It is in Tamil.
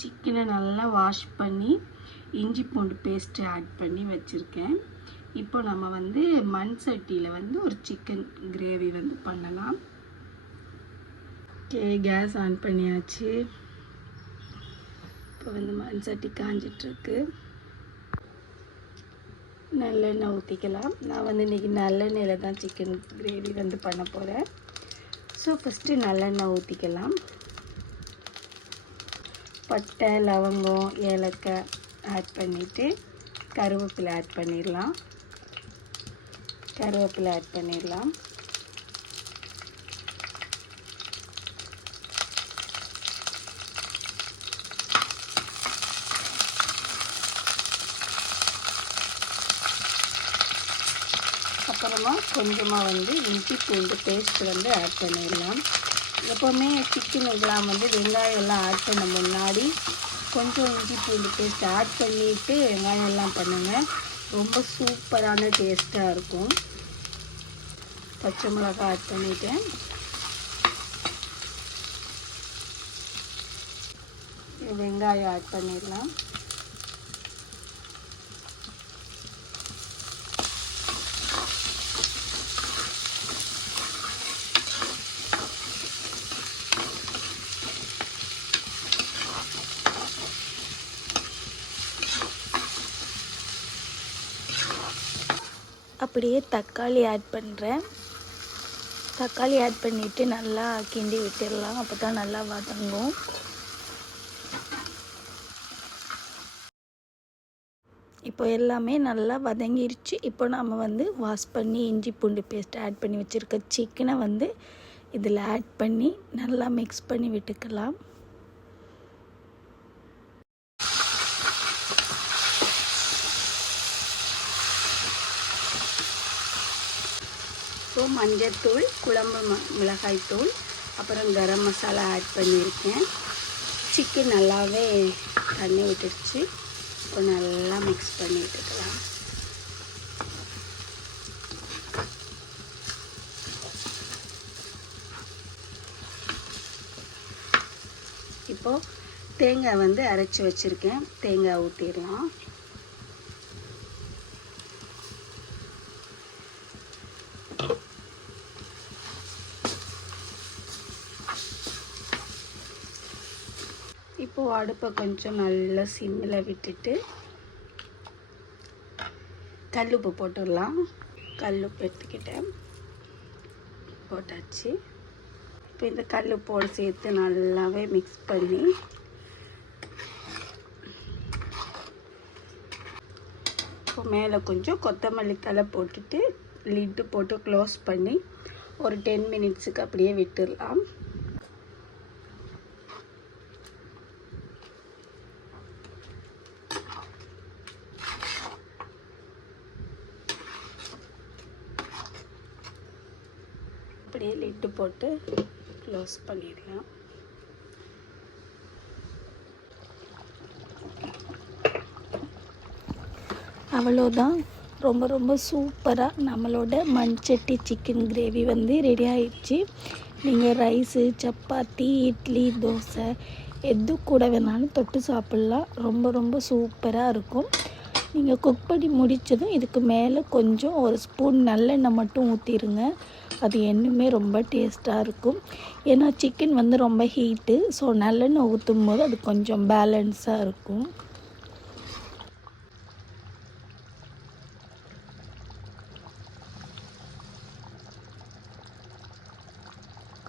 சிக்கனை நல்லா வாஷ் பண்ணி இஞ்சி பூண்டு பேஸ்ட்டு ஆட் பண்ணி வச்சுருக்கேன். இப்போ நம்ம வந்து மண் சட்டியில் வந்து ஒரு சிக்கன் கிரேவி வந்து பண்ணலாம். ஓகே, கேஸ் ஆன் பண்ணியாச்சு. இப்போ வந்து மண் சட்டி காஞ்சிட்ருக்கு. நல்லெண்ணெய் ஊற்றிக்கலாம். நான் வந்து இன்றைக்கி நல்லெண்ணெயில் தான் சிக்கன் கிரேவி வந்து பண்ண போகிறேன். ஸோ ஃபஸ்ட்டு நல்லெண்ணெய் ஊற்றிக்கலாம். பட்டை, லவங்கம், ஏலக்காய் ஆட் பண்ணிவிட்டு கருவேப்பிலை ஆட் பண்ணிடலாம். அப்புறமா கொஞ்சமாக வந்து இஞ்சி பூண்டு பேஸ்ட் வந்து ஆட் பண்ணிடலாம். எப்போவுமே சிக்கனுக்கெலாம் வந்து வெங்காயம் எல்லாம் ஆட் பண்ண முன்னாடி கொஞ்சம் இஞ்சி பூண்டு பேஸ்ட் ஆட் பண்ணிவிட்டு வெங்காயம் எல்லாம் பண்ணுங்கள். ரொம்ப சூப்பரான டேஸ்ட்டாக இருக்கும். பச்சை மிளகாய் ஆட் பண்ணிவிட்டேன். வெங்காயம் ஆட் பண்ணிடலாம். அப்படியே தக்காளி ஆட் பண்ணுறேன். தக்காளி ஆட் பண்ணிவிட்டு நல்லா கிண்டி விட்டுடலாம். அப்போ தான் நல்லா வதங்கும். இப்போ எல்லாமே நல்லா வதங்கிருச்சு. இப்போ நம்ம வந்து வாஷ் பண்ணி இஞ்சி பூண்டு பேஸ்ட் ஆட் பண்ணி வச்சுருக்க சிக்கனை வந்து இதில் ஆட் பண்ணி நல்லா மிக்ஸ் பண்ணி விட்டுக்கலாம். ஸோ மஞ்சள்தூள், குழம்பு மிளகாய்த்தூள், அப்புறம் கரம் மசாலா ஆட் பண்ணியிருக்கேன். சிக்கன் நல்லாவே தண்ணி விட்டுருச்சு. இப்போ நல்லா மிக்ஸ் பண்ணி விட்டுக்கலாம். இப்போது தேங்காய் வந்து அரைச்சி வச்சுருக்கேன். தேங்காய் ஊற்றிடலாம். இப்போது அடுப்பை கொஞ்சம் நல்லா சிம்மில் விட்டுட்டு கல்லுப்பு போட்டுடலாம். கல்லுப்பு எடுத்துக்கிட்டேன், போட்டாச்சு. இப்போ இந்த கல்லுப்போடு சேர்த்து நல்லாவே மிக்ஸ் பண்ணி இப்போ மேலே கொஞ்சம் கொத்தமல்லி தழை போட்டுட்டு லிட்டு போட்டு க்ளோஸ் பண்ணி ஒரு 10 மினிட்ஸுக்கு அப்படியே விட்டுடலாம். அப்படியே லிட்டு போட்டு க்ளோஸ் பண்ணிடலாம். அவ்வளோதான். ரொம்ப ரொம்ப சூப்பராக நம்மளோட மண்சட்டி சிக்கன் கிரேவி வந்து ரெடி ஆயிடுச்சு. நீங்கள் ரைஸு, சப்பாத்தி, இட்லி, தோசை எது கூட வேணாலும் தொட்டு சாப்பிட்லாம். ரொம்ப ரொம்ப சூப்பராக இருக்கும். நீங்கள் குக் பண்ணி முடித்ததும் இதுக்கு மேலே கொஞ்சம் ஒரு ஸ்பூன் நல்லெண்ணெய் மட்டும் ஊற்றிடுங்க. அது இன்னுமே ரொம்ப டேஸ்ட்டாக இருக்கும். ஏன்னா சிக்கன் வந்து ரொம்ப ஹீட்டு. ஸோ நல்லெண்ணெய் ஊற்றும் போது அது கொஞ்சம் பேலன்ஸாக இருக்கும்.